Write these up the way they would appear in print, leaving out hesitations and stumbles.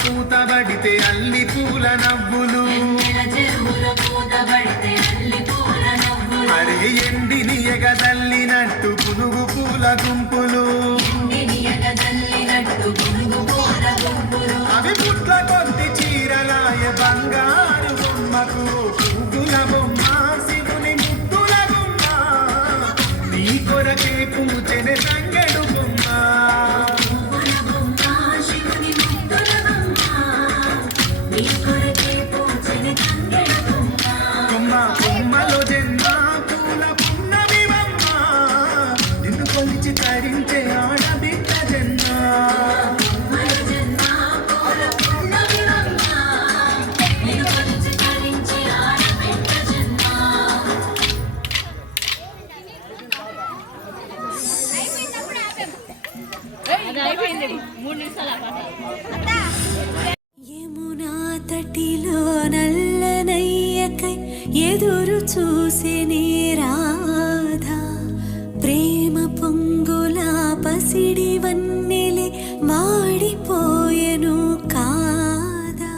పూతబడితే అల్లి పూల నవ్వులు అరే ఎండిని ఎగదల్లినట్టు పునుగు పూల గుంపులు అవి పుట్ల కొద్ది చీరలాయ బంగారు బొమ్మకు పువ్వుల బొమ్మ శివుని ముద్దుల బొమ్మ నీ కొరకే పూచెనే తంగెడు బొమ్మ బొమ్మలో జన్మ పూల పున్నమి బొమ్మ నిన్ను కొలిచి తరించే ఆడబిడ్డ జన్మ యమునా తటిలో నల్లనయ్యకై ఎదురు చూసే రాధా ప్రేమ పొంగుల పసిడి వన్నెలే వాడిపోయెను కాదా.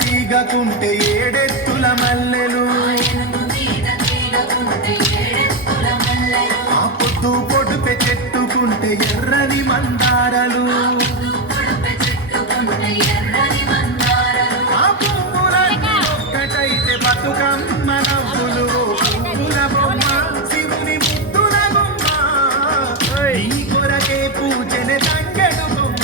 తీగకుంటే ఏడెత్తుల మల్లెలు ఆ పొద్దు పొడుపె చెట్టుకుంటే ఎర్రని మందారలు ఆ పువ్వులన్నీ ఒక్కటైతే బతుకమ్మ నవ్వులు పువ్వుల బొమ్మ శివుని ముద్దుల బొమ్మ నీ కొరకే పూజనే తంగెడు బొమ్మ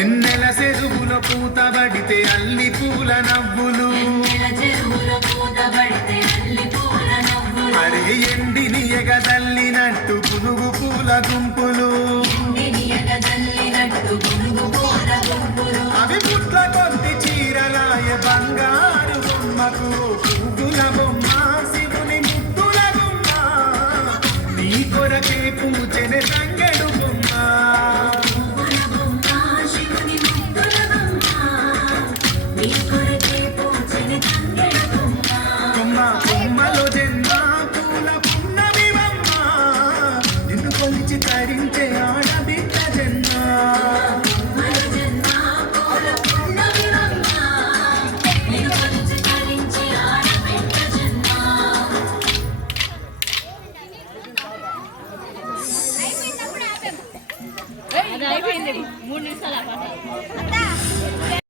ఎన్నెల చెరువులో పూతబడితే అల్లి పూల నవ్వులు అరే ఎండిని ఎగదల్లినట్టు పునుగు పూల గుంపులు అవి పుట్ల కొద్ది చీరలాయ బంగారు బొమ్మకు పువ్వుల బొమ్మ శివుని ముద్దుల బొమ్మ నీ కొరకే పూచెనే తంగెడు బొమ్మ బొమ్మలో జన్మ పూల పున్నమి బొమ్మ నిన్ను కొలిచి తరించే ఆడబిడ్డ జన్మ అయిపోయింది 3 నిమిషాలు